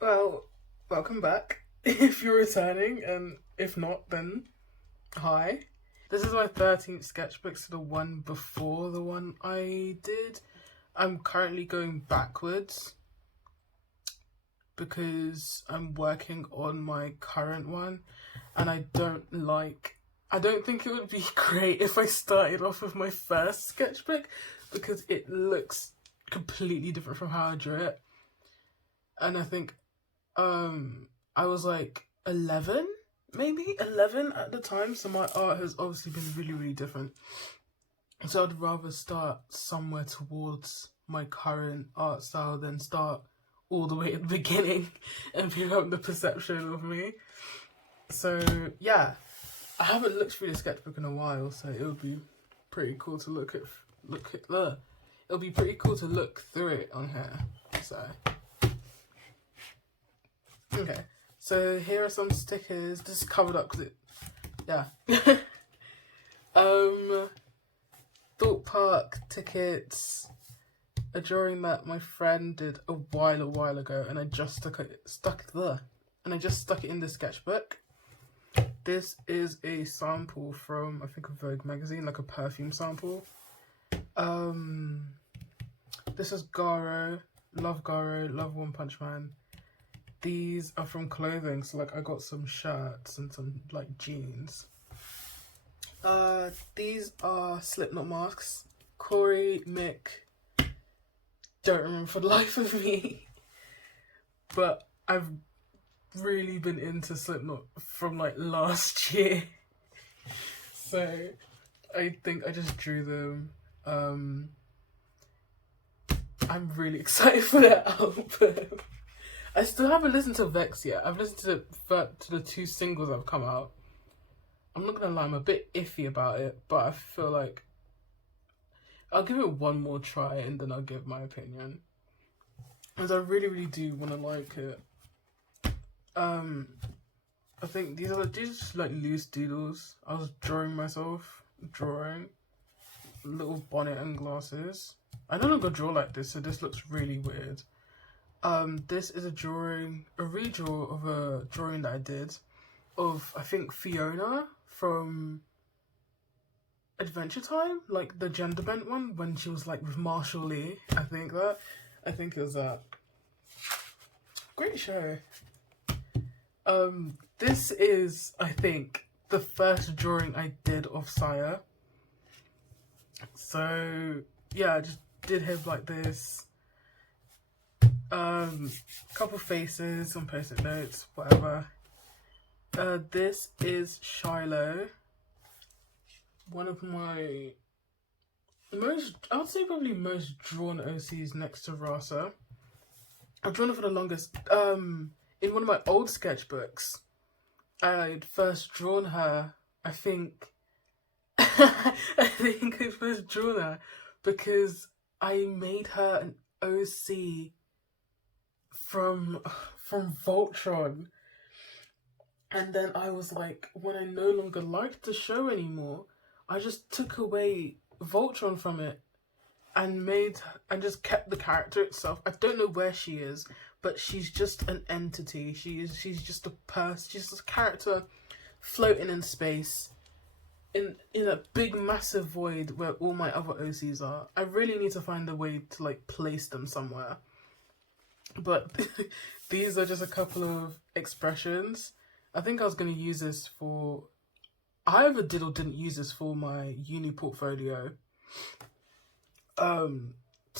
Well, welcome back if you're returning, and if not, then hi. This is my 13th sketchbook, so the one before the one I did. I'm currently going backwards because I'm working on my current one, and I don't think it would be great if I started off with my first sketchbook because it looks completely different from how I drew it. And I think I was like 11, maybe 11 at the time, so my art has obviously been really, really different. So I'd rather start somewhere towards my current art style than start all the way at the beginning and pick up the perception of me. So yeah, I haven't looked through the sketchbook in a while, so it would be pretty cool to it'll be pretty cool to look through it on here. So okay, so here are some stickers. This is covered up because yeah. Thought Park tickets. A drawing that my friend did a while ago, and I just stuck it in the sketchbook. This is a sample from, I think, a Vogue magazine, like a perfume sample. This is Garo, love One Punch Man. These are from clothing, so like I got some shirts and some like jeans. These are Slipknot masks. Corey, Mick, don't remember for the life of me, but I've really been into Slipknot from like last year, so I think I just drew them. I'm really excited for their album. I still haven't listened to Vex yet. I've listened to the 2 singles that have come out. I'm not gonna lie, I'm a bit iffy about it, but I feel like I'll give it one more try and then I'll give my opinion. Because I really, really do want to like it. I think these are just like loose doodles. I was drawing little bonnet and glasses. I no longer draw like this, so this looks really weird. This is a redraw of a drawing that I did of, I think, Fiona from Adventure Time, like the gender bent one when she was like with Marshall Lee. I think it was that. Great show. This is, I think, the first drawing I did of Saya. So yeah, I just did him like this. Couple faces, some post-it notes, whatever. This is Shiloh. One of my I would say probably most drawn OCs next to Rasa. I've drawn her for the longest. In one of my old sketchbooks, I'd first drawn her, I think I first drawn her because I made her an OC from Voltron. And then I was like, when I no longer liked the show anymore, I just took away Voltron from it and just kept the character itself. I don't know where she is, but she's just an entity. She's just a person. She's just a character floating in space in a big massive void where all my other OCs are. I really need to find a way to like place them somewhere. But these are just a couple of expressions. I think I was going to use this for... I either did or didn't use this for my uni portfolio. To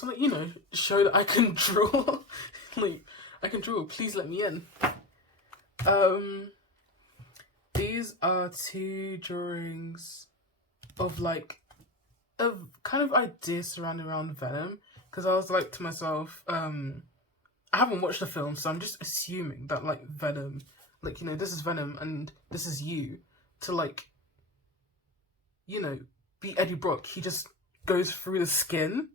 like, you know, show that I can draw. Like, I can draw, please let me in. These are 2 drawings of like a kind of idea surrounding around Venom. Because I was like to myself, I haven't watched the film, so I'm just assuming that like Venom, like, you know, this is Venom and this is you, to like, you know, be Eddie Brock. He just goes through the skin,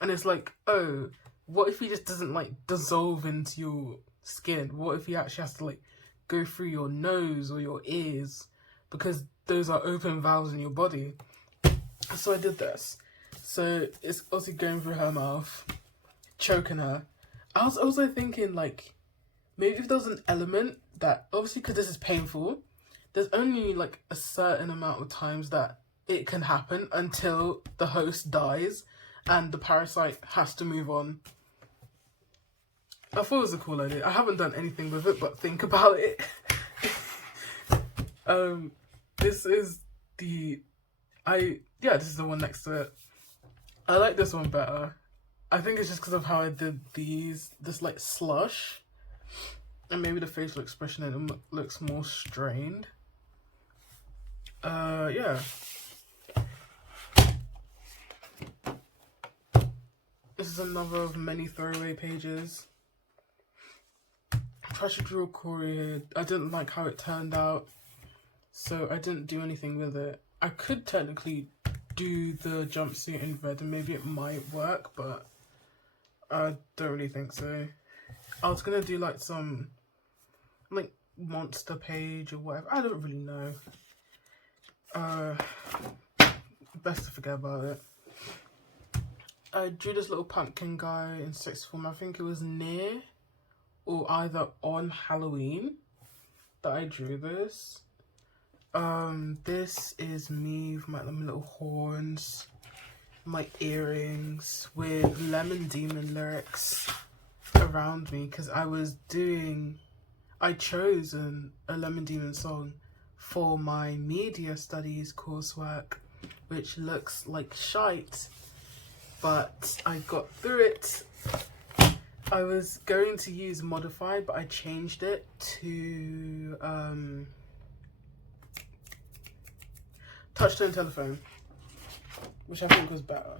and it's like, oh, what if he just doesn't like dissolve into your skin? What if he actually has to like go through your nose or your ears, because those are open valves in your body? So I did this. So it's obviously going through her mouth, choking her. I was also thinking like, maybe if there was an element that, obviously because this is painful, there's only like a certain amount of times that it can happen until the host dies and the parasite has to move on. I thought it was a cool idea. I haven't done anything with it, but think about it. This is the this is the one next to it. I like this one better. I think it's just because of how I did this like slush, and maybe the facial expression in it looks more strained. Yeah. This is another of many throwaway pages. I tried to draw Corey. I didn't like how it turned out, so I didn't do anything with it. I could technically do the jumpsuit in red and maybe it might work, but I don't really think so. I was gonna do like some like monster page or whatever. I don't really know. Best to forget about it. I drew this little pumpkin guy in sixth form. I think it was near or either on Halloween that I drew this. This is me with my little horns, my earrings with Lemon Demon lyrics around me because I chose a Lemon Demon song for my media studies coursework, which looks like shite, but I got through it. I was going to use Modify, but I changed it to Touchtone Telephone, which I think was better.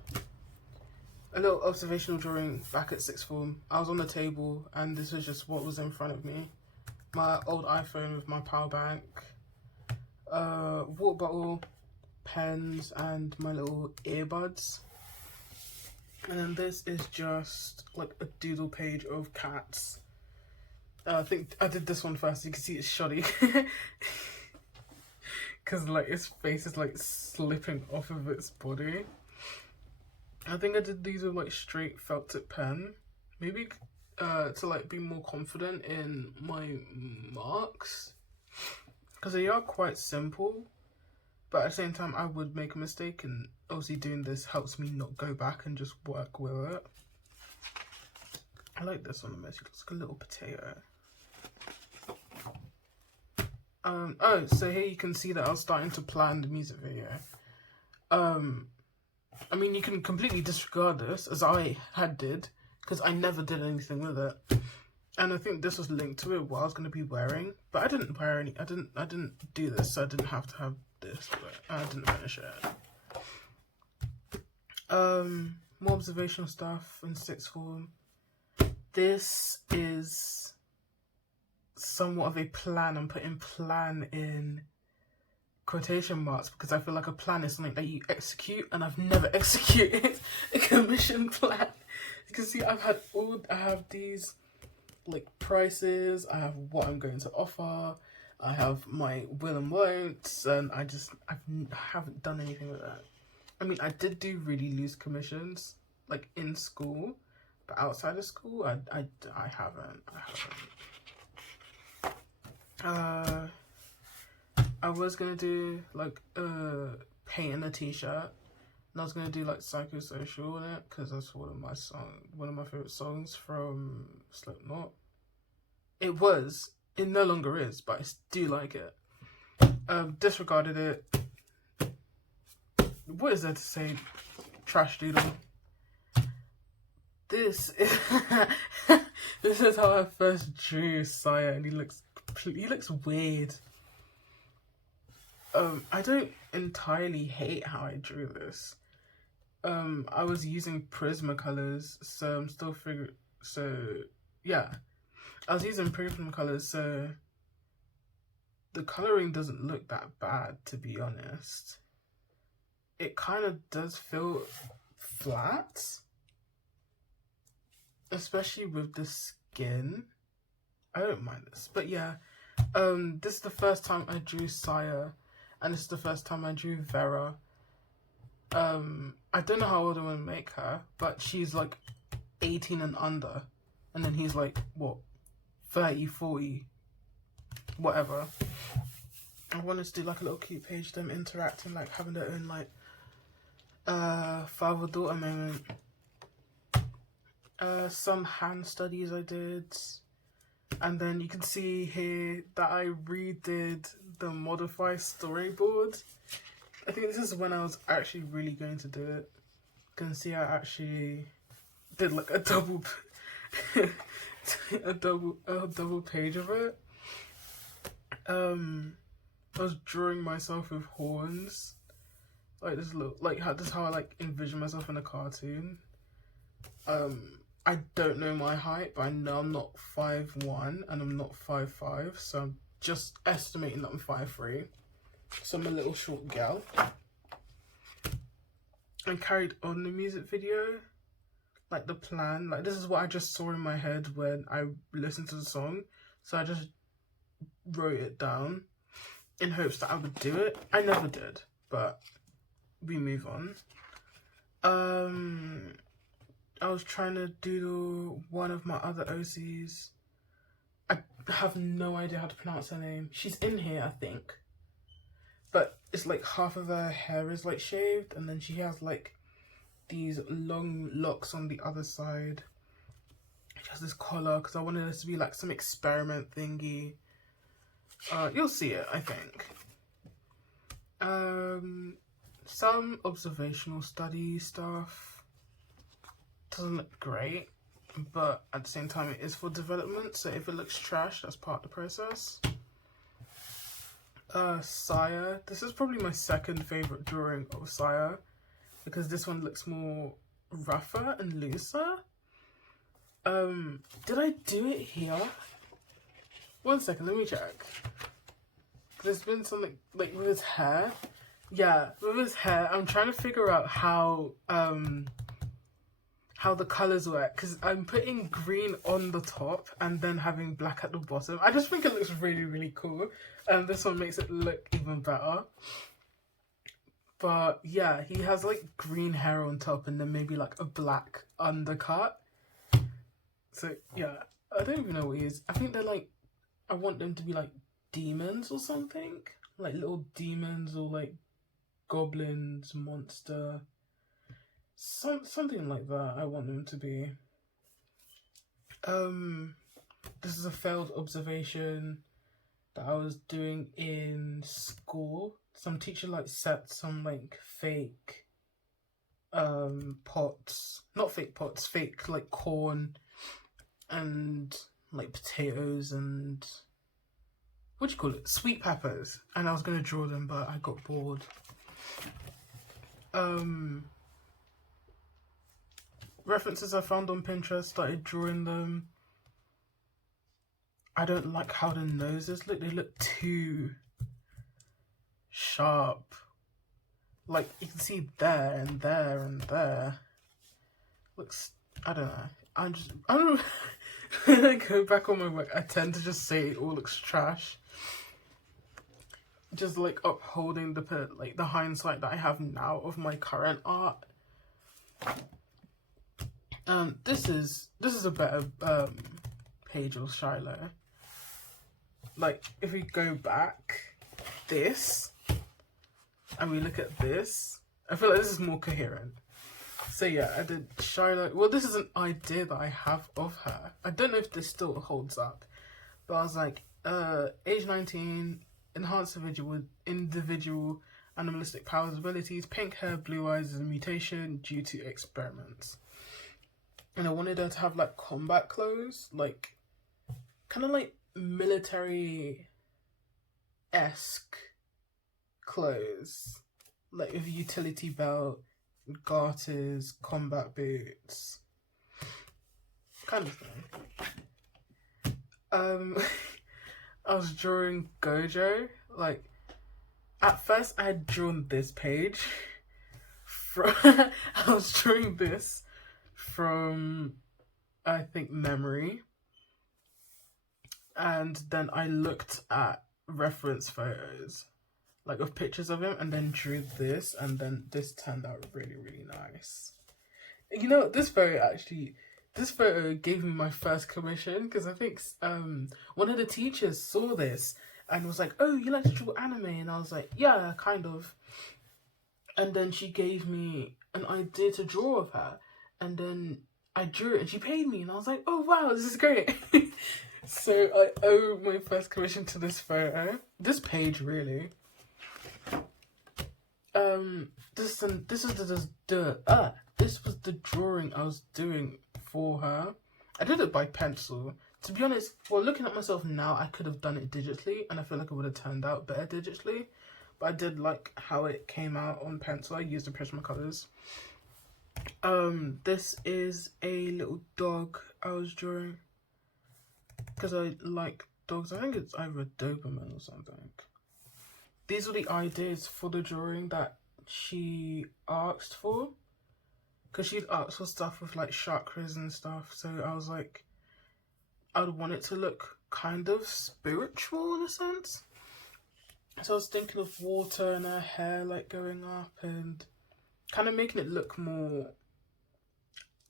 A little observational drawing back at sixth form. I was on the table and this was just what was in front of me. My old iPhone with my power bank, water bottle, pens, and my little earbuds. And then this is just like a doodle page of cats. I think I did this one first. You can see it's shoddy. Because like its face is like slipping off of its body. I think I did these with like straight felt tip pen. Maybe to like be more confident in my marks. Because they are quite simple. But at the same time, I would make a mistake, and obviously doing this helps me not go back and just work with it. I like this one the most. It looks like a little potato. Oh, so here you can see that I was starting to plan the music video. I mean, you can completely disregard this, as I did, because I never did anything with it. And I think this was linked to it, what I was going to be wearing. But I didn't wear any, I didn't do this, so I didn't have to have this, but I didn't finish it. More observational stuff in sixth form. This is somewhat of a plan. I'm putting plan in quotation marks because I feel like a plan is something that you execute, and I've never executed a commission plan. You can see I have these like prices, I have what I'm going to offer, I have my will and won'ts, and I haven't done anything with that. I mean, I did do really loose commissions like in school, but outside of school I haven't. I was gonna do like painting a t-shirt, and I was gonna do like psychosocial in it because that's one of my favorite songs from Slipknot. It no longer is, but I do like it. Disregarded it. What is there to say? Trash doodle. This is how I first drew Saya, and he looks weird. I don't entirely hate how I drew this. I was using Prismacolors, so I'm still figuring. So yeah, I was using Prismacolors, so the coloring doesn't look that bad, to be honest. It kind of does feel flat, especially with the skin. I don't mind this, but yeah, this is the first time I drew Saya, and this is the first time I drew Vera. I don't know how old I want to make her, but she's like 18 and under, and then he's like, what, 30, 40, whatever. I wanted to do like a little cute page, them interacting, like having their own like father-daughter moment. Some hand studies I did, and then you can see here that I redid the modify storyboard. I think this is when I was actually really going to do it. You can see I actually did like a double a double page of it. I was drawing myself with horns, like this little, like how this is how I like envision myself in a cartoon. I don't know my height, but I know I'm not 5'1" and I'm not 5'5", so I'm just estimating that I'm 5'3", so I'm a little short gal. And carried on the music video, like the plan, like this is what I just saw in my head when I listened to the song, so I just wrote it down in hopes that I would do it. I never did, but we move on. I was trying to doodle one of my other OCs. I have no idea how to pronounce her name. She's in here, I think. But it's like half of her hair is like shaved, and then she has like these long locks on the other side. She has this collar because I wanted this to be like some experiment thingy. You'll see it, I think. Some observational study stuff. Doesn't look great, but at the same time it is for development, so if it looks trash, that's part of the process. Sire. This is probably my second favourite drawing of Sire, because this one looks more rougher and looser. Did I do it here? 1 second, let me check. There's been something like with his hair. Yeah, with his hair, I'm trying to figure out how the colours work, because I'm putting green on the top and then having black at the bottom. I just think it looks really, really cool, and this one makes it look even better. But yeah, he has like green hair on top and then maybe like a black undercut. So yeah, I don't even know what he is. I think they're like, I want them to be like demons or something, like little demons or like goblins, monster, something like that. I want them to be. This is a failed observation that I was doing in school. Some teacher like set some like fake pots, not fake pots, fake like corn and like potatoes and what do you call it, sweet peppers, and I was gonna draw them but I got bored. References I found on Pinterest, started drawing them. I don't like how the noses look. They look too sharp. Like you can see there and there and there. Looks, I don't know. I don't know. When I go back on my work, I tend to just say it all looks trash. Just like upholding the hindsight that I have now of my current art. This is a better page of Shiloh. Like if we go back this and we look at this, I feel like this is more coherent. So yeah, I did Shiloh. Well, this is an idea that I have of her. I don't know if this still holds up, but I was like, age 19, enhanced individual animalistic powers, abilities, pink hair, blue eyes is a mutation due to experiments. And I wanted her to have like combat clothes, like kind of like military-esque clothes, like with a utility belt, garters, combat boots, kind of thing. I was drawing Gojo. Like at first I had drawn this page from I was drawing this from, I think, memory, and then I looked at reference photos like of pictures of him and then drew this, and then this turned out really, really nice. You know, this photo actually, this photo gave me my first commission because I think one of the teachers saw this and was like, "Oh, you like to draw anime?" And I was like, "Yeah, kind of." And then she gave me an idea to draw of her, and then I drew it and she paid me, and I was like, "Oh wow, this is great." So I owe my first commission to this photo, this page really. This was the drawing I was doing for her. I did it by pencil. To be honest, well, looking at myself now, I could have done it digitally, and I feel like it would have turned out better digitally. But I did like how it came out on pencil. I used the Prismacolors. This is a little dog I was drawing because I like dogs. I think it's either a Doberman or something. These were the ideas for the drawing that she asked for, because she'd asked for stuff with like chakras and stuff. So I was like, I would want it to look kind of spiritual in a sense. So I was thinking of water and her hair like going up and kind of making it look more,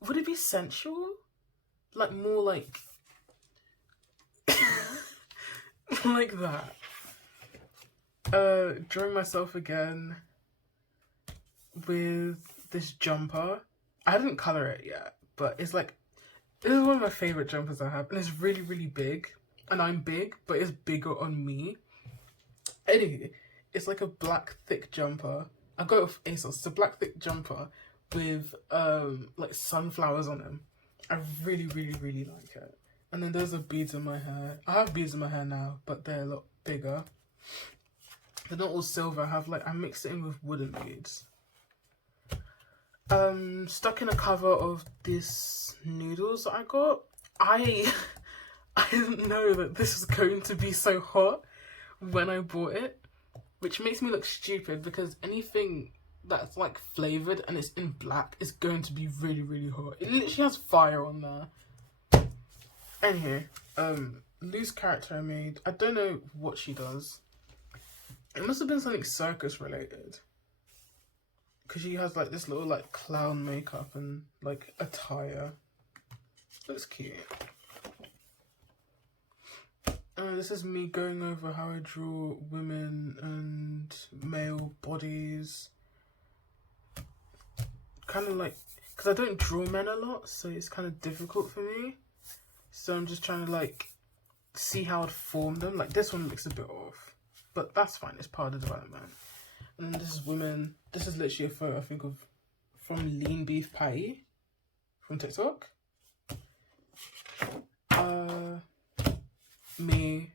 would it be sensual? Like more like like that. Drawing myself again with this jumper. I didn't colour it yet, but it's like, this is one of my favourite jumpers I have, and it's really, really big. And I'm big, but it's bigger on me. Anyway, it's like a black thick jumper. I got it off ASOS. It's a black thick jumper with like sunflowers on them. I really, really, really like it. And then there's the beads in my hair. I have beads in my hair now, but they're a lot bigger. They're not all silver. I mixed it in with wooden beads. Stuck in a cover of this noodles that I got. I didn't know that this was going to be so hot when I bought it, which makes me look stupid because anything that's like flavoured and it's in black is going to be really, really hot. It literally has fire on there. Anyway, loose character I made. I don't know what she does. It must have been something circus related, because she has like this little like clown makeup and like attire. Looks cute. This is me going over how I draw women and male bodies. Kind of like, because I don't draw men a lot, so it's kind of difficult for me. So I'm just trying to like see how I'd form them. Like this one looks a bit off, but that's fine. It's part of the development. And then this is women. This is literally a photo I think of from Lean Beef Patty from TikTok. Me,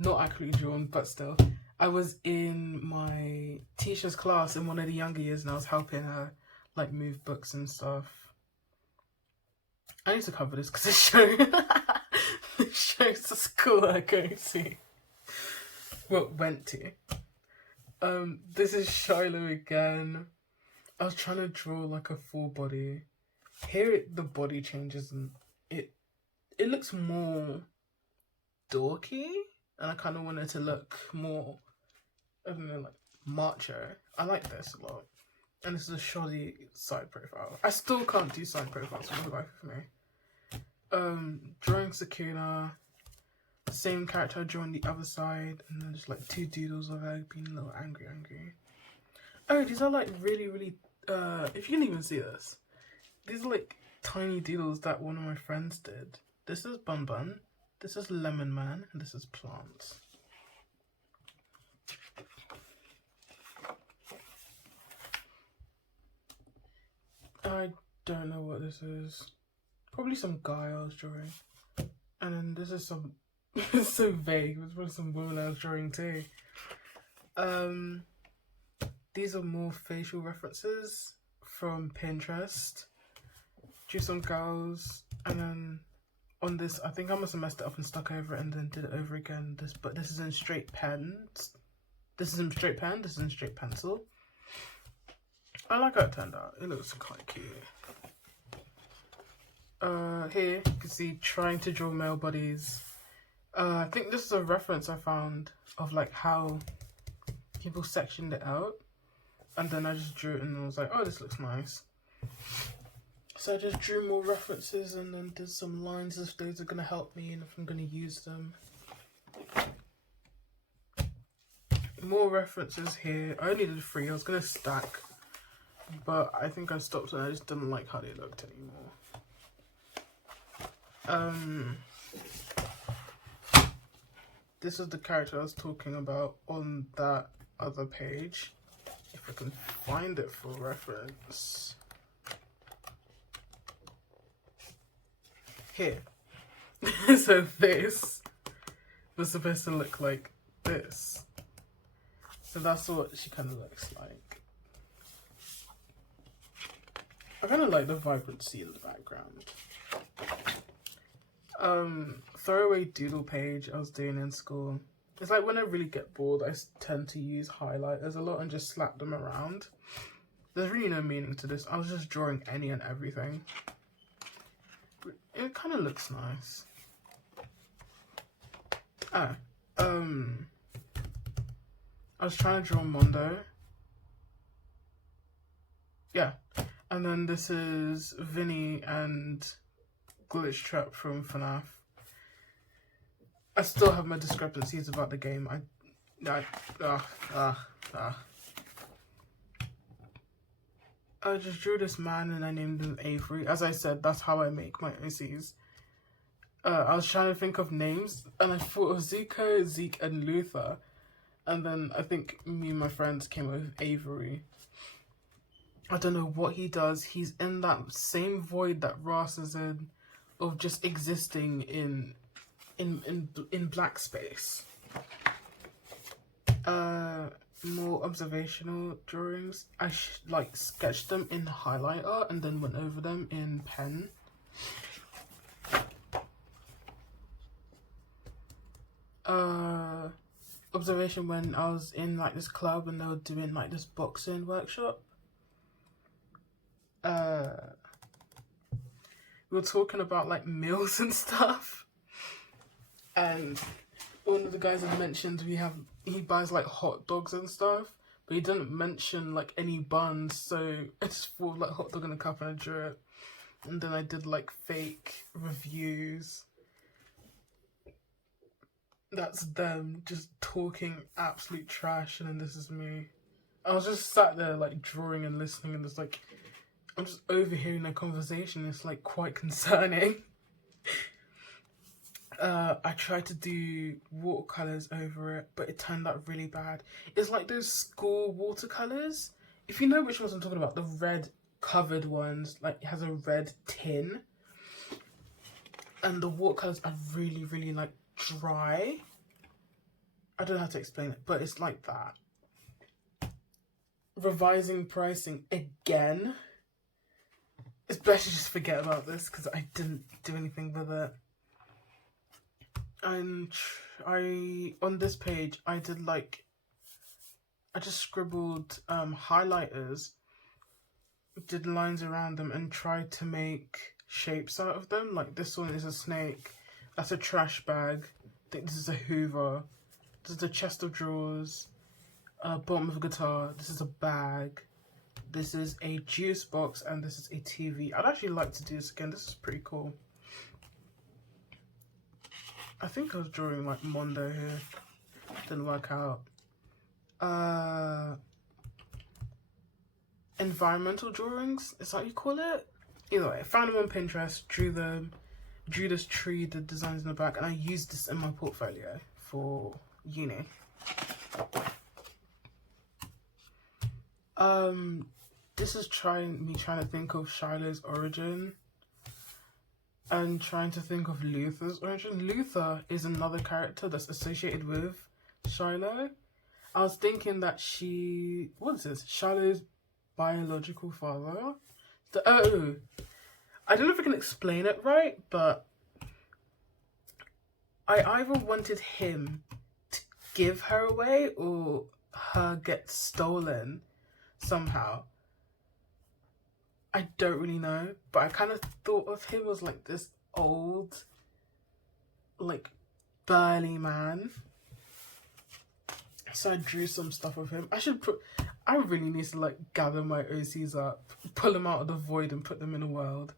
not accurately drawn, but still. I was in my teacher's class in one of the younger years, and I was helping her like move books and stuff. I need to cover this because it shows the school I go to. Well, went to. This is Shiloh again. I was trying to draw like a full body. Here the body changes and it looks more dorky, and I kind of wanted to look more, I don't know, like macho. I like this a lot. And this is a shoddy side profile. I still can't do side profiles for the life of me. Drawing Sakuna, same character I drew on the other side, and then just like two doodles of her being a little angry. Oh, these are like really, really, if you can even see this, these are like tiny doodles that one of my friends did. This is Bun Bun, this is Lemon Man, and this is Plants. I don't know what this is. Probably some guy I was drawing. And then this is some, it's so vague, it was probably some woman I was drawing too. These are more facial references from Pinterest. Drew some girls, and then on this, I think I must have messed it up and stuck over it and then did it over again. But this is in straight pen. This is in straight pen, this is in straight pencil. I like how it turned out. It looks quite cute. Here you can see trying to draw male bodies. I think this is a reference I found of like how people sectioned it out, and then I just drew it and I was like, oh, this looks nice. So I just drew more references and then did some lines if those are going to help me and if I'm going to use them. More references here. I only did 3. I was going to stack, but I think I stopped and I just didn't like how they looked anymore. This is the character I was talking about on that other page. If I can find it for reference. Here. So this was supposed to look like this. So that's what she kind of looks like. I kind of like the vibrancy in the background. Throwaway doodle page I was doing in school. It's like when I really get bored, I tend to use highlighters a lot and just slap them around. There's really no meaning to this. I was just drawing any and everything. It kind of looks nice. I was trying to draw Mondo. Yeah. And then this is Vinny and Glitch Trap from FNAF. I still have my discrepancies about the game. I just drew this man and I named him Avery. As I said, that's how I make my OCs. I was trying to think of names and I thought of Zuko, Zeke and Luther. And then I think me and my friends came up with Avery. I don't know what he does. He's in that same void that Ross is in, of just existing in black space. More observational drawings. I like sketched them in highlighter and then went over them in pen. Observation when I was in like this club and they were doing like this boxing workshop. We were talking about like meals and stuff, and one of the guys had mentioned he buys like hot dogs and stuff, but he didn't mention like any buns, so I just thought like hot dog in a cup and I drew it. And then I did like fake reviews. That's them just talking absolute trash, and then this is me. I was just sat there like drawing and listening, and it's like I'm just overhearing their conversation. It's like quite concerning. I tried to do watercolors over it, but it turned out really bad. It's like those school watercolors. If you know which ones I'm talking about, the red covered ones, like it has a red tin. And the watercolors are really, really like dry. I don't know how to explain it, but it's like that. Revising pricing again. It's best to just forget about this because I didn't do anything with it. And on this page I did like, I just scribbled highlighters, did lines around them and tried to make shapes out of them. Like this one is a snake, that's a trash bag, I think this is a Hoover, this is a chest of drawers, bottom of a guitar, this is a bag, this is a juice box, and this is a TV. I'd actually like to do this again. This is pretty cool. I think I was drawing like Mondo here. Didn't work out. Environmental drawings, is that what you call it? Either way, I found them on Pinterest, drew them, drew this tree, the designs in the back, and I used this in my portfolio for uni. This is trying to think of Shiloh's origin and trying to think of Luther's origin. Luther is another character that's associated with Shiloh. I was thinking that what is this? Shiloh's biological father? I don't know if I can explain it right, but I either wanted him to give her away or her get stolen somehow. I don't really know, but I kind of thought of him as like this old, like burly man So I drew some stuff of him. I really need to like gather my OCs up, pull them out of the void and put them in a world.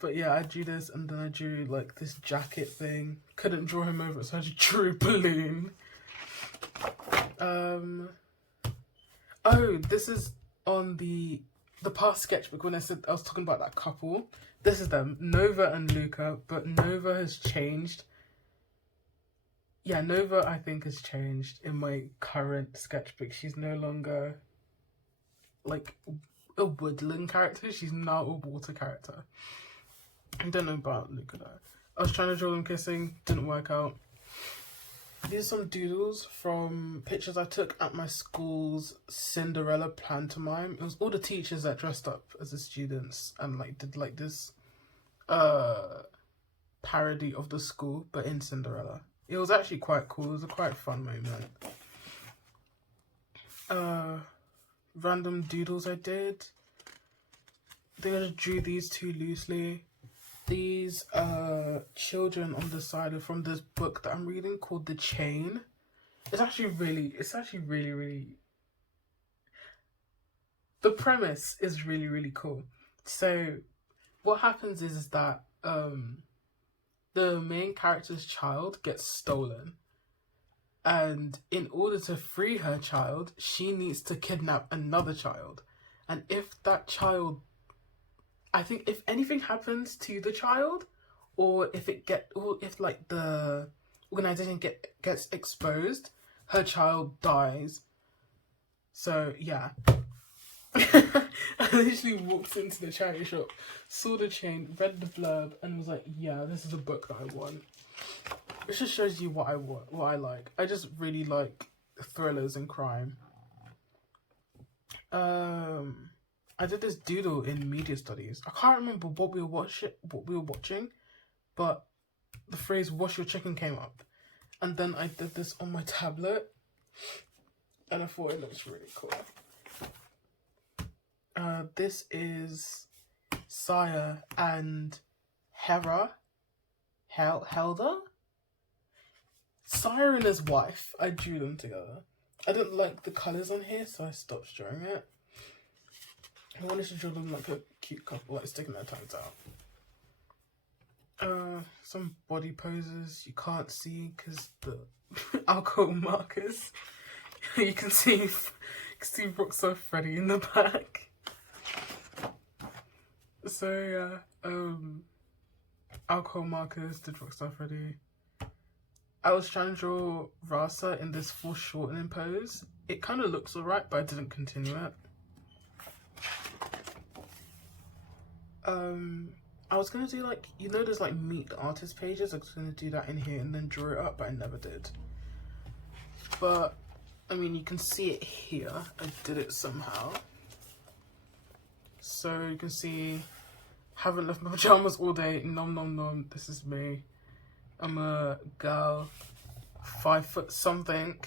But yeah, I drew this, and then I drew like this jacket thing. Couldn't draw him over it, so I just drew a balloon. Oh, this is on the past sketchbook when I said I was talking about that couple. This is them, Nova and Luca, but Nova has changed. Yeah, Nova I think has changed in my current sketchbook. She's no longer like a woodland character, she's now a water character. I don't know about Luca though. I was trying to draw them kissing, didn't work out. These are some doodles from pictures I took at my school's Cinderella pantomime. It was all the teachers that dressed up as the students and like did like this parody of the school, but in Cinderella. It was actually quite cool. It was a quite fun moment. Random doodles I did. I think I just drew these two loosely. These children on the side are from this book that I'm reading called The Chain. It's actually really, the premise is really, really cool. So what happens is that the main character's child gets stolen. And in order to free her child, she needs to kidnap another child. And if that child, I think if anything happens to the child, or if like the organization gets exposed, her child dies. So yeah. I literally walked into the charity shop, saw The Chain, read the blurb, and was like, yeah, this is a book that I want. It just shows you what I want, what I like. I just really like thrillers and crime. I did this doodle in media studies. I can't remember what we were watching, but the phrase "wash your chicken" came up, and then I did this on my tablet, and I thought it looks really cool. This is Saya and Helda. Saya and his wife. I drew them together. I didn't like the colours on here, so I stopped drawing it. I wanted to draw them like a cute couple, like sticking their tongues out. Some body poses you can't see because the alcohol markers. You can see Rockstar Freddy in the back. So yeah, alcohol markers did Rockstar Freddy. I was trying to draw Rasa in this foreshortening pose. It kind of looks alright, but I didn't continue it. I was gonna do like, you know, there's like meet the artist pages. I was gonna do that in here and then draw it up, but I never did. But I mean, you can see it here. I did it somehow. So you can see, haven't left my pajamas all day. Nom nom nom. This is me. I'm a girl, 5 foot something.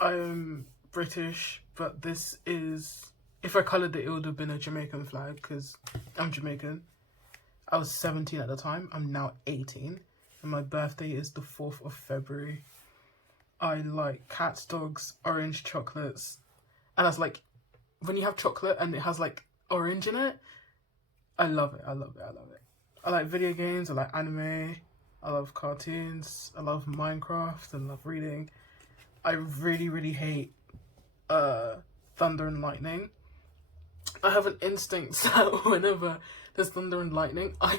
I'm British, but this is, if I coloured it, it would have been a Jamaican flag because I'm Jamaican. I was 17 at the time. I'm now 18. And my birthday is the 4th of February. I like cats, dogs, orange chocolates. And that's like, when you have chocolate and it has like orange in it, I love it. I love it. I love it. I like video games. I like anime. I love cartoons. I love Minecraft. I love reading. I really, really hate thunder and lightning. I have an instinct that whenever there's thunder and lightning, I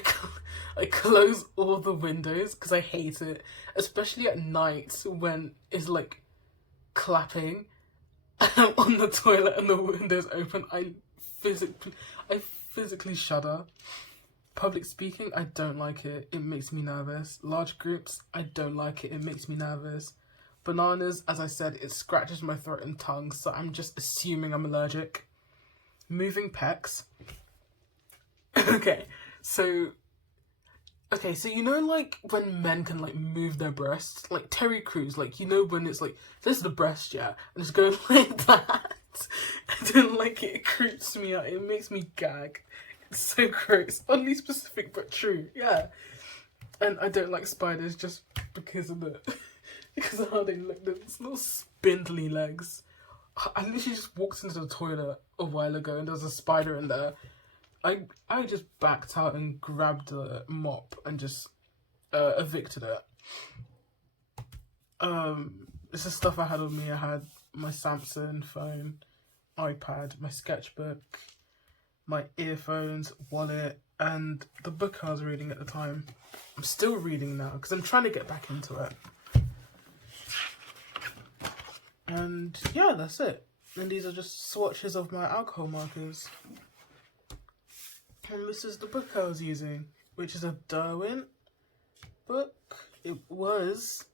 close all the windows because I hate it. Especially at night when it's like clapping and I'm on the toilet and the window's open. I physically shudder. Public speaking, I don't like it. It makes me nervous. Large groups, I don't like it. It makes me nervous. Bananas, as I said, it scratches my throat and tongue, so I'm just assuming I'm allergic. Moving pecs. Okay, so you know like when men can like move their breasts? Like Terry Crews, like, you know when it's like, this is the breast, yeah? And it's going like that. I don't like it. It creeps me out. It makes me gag. It's so gross. Oddly specific, but true. Yeah. And I don't like spiders just because of because of how they look. Those little spindly legs. I literally just walked into the toilet a while ago and there was a spider in there. I just backed out and grabbed the mop and just evicted it. This is stuff I had on me. I had my Samsung phone, iPad, my sketchbook, my earphones, wallet, and the book I was reading at the time. I'm still reading now because I'm trying to get back into it. And yeah, that's it. And these are just swatches of my alcohol markers. And this is the book I was using, which is a Darwin book. It was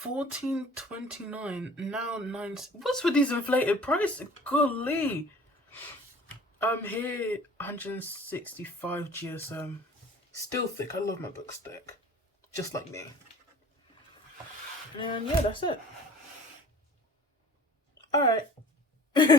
$14.29, now $9. What's with these inflated prices? Golly. Here 165 GSM. Still thick. I love my books thick, just like me. And yeah, that's it. All right.